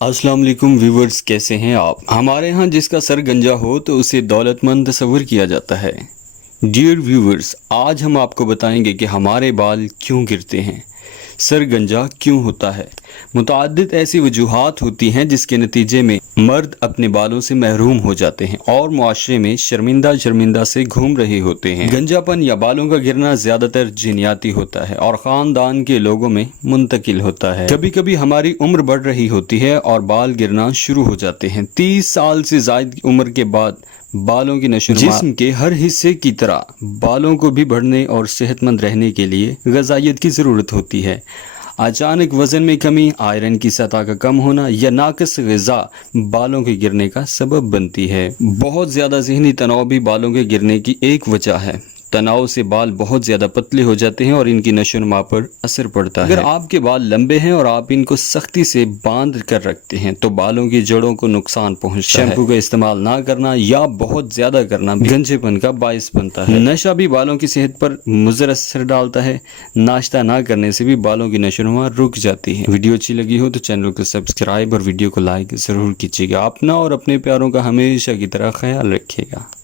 السلام علیکم ویورز، کیسے ہیں آپ؟ ہمارے ہاں جس کا سر گنجا ہو تو اسے دولت مند تصور کیا جاتا ہے۔ ڈیئر ویورز، آج ہم آپ کو بتائیں گے کہ ہمارے بال کیوں گرتے ہیں، سر گنجا کیوں ہوتا ہے۔ متعدد ایسی وجوہات ہوتی ہیں جس کے نتیجے میں مرد اپنے بالوں سے محروم ہو جاتے ہیں اور معاشرے میں شرمندہ سے گھوم رہے ہوتے ہیں۔ گنجا پن یا بالوں کا گرنا زیادہ تر جینیاتی ہوتا ہے اور خاندان کے لوگوں میں منتقل ہوتا ہے۔ کبھی کبھی ہماری عمر بڑھ رہی ہوتی ہے اور بال گرنا شروع ہو جاتے ہیں۔ 30 سال سے زائد کی عمر کے بعد بالوں کی نشو و نما جسم کے ہر حصے کی طرح بالوں کو بھی بڑھنے اور صحت مند رہنے کے لیے غذائیت کی ضرورت ہوتی ہے۔ اچانک وزن میں کمی، آئرن کی سطح کا کم ہونا یا ناقص غذا بالوں کے گرنے کا سبب بنتی ہے۔ بہت زیادہ ذہنی تناؤ بھی بالوں کے گرنے کی ایک وجہ ہے۔ تناؤ سے بال بہت زیادہ پتلے ہو جاتے ہیں اور ان کی نشو و نما پر اثر پڑتا ہے۔ اگر آپ کے بال لمبے ہیں اور آپ ان کو سختی سے باندھ کر رکھتے ہیں تو بالوں کی جڑوں کو نقصان پہنچتا ہے۔ شیمپو کا استعمال نہ کرنا یا بہت زیادہ کرنا بھی گنجے پن کا باعث بنتا ہے۔ نشہ بھی بالوں کی صحت پر مضر اثر ڈالتا ہے۔ ناشتہ نہ کرنے سے بھی بالوں کی نشو و نما رک جاتی ہے۔ ویڈیو اچھی لگی ہو تو چینل کو سبسکرائب اور ویڈیو کو لائک ضرور کیجیے گا۔ اپنا اور اپنے پیاروں کا ہمیشہ کی طرح خیال رکھیے گا۔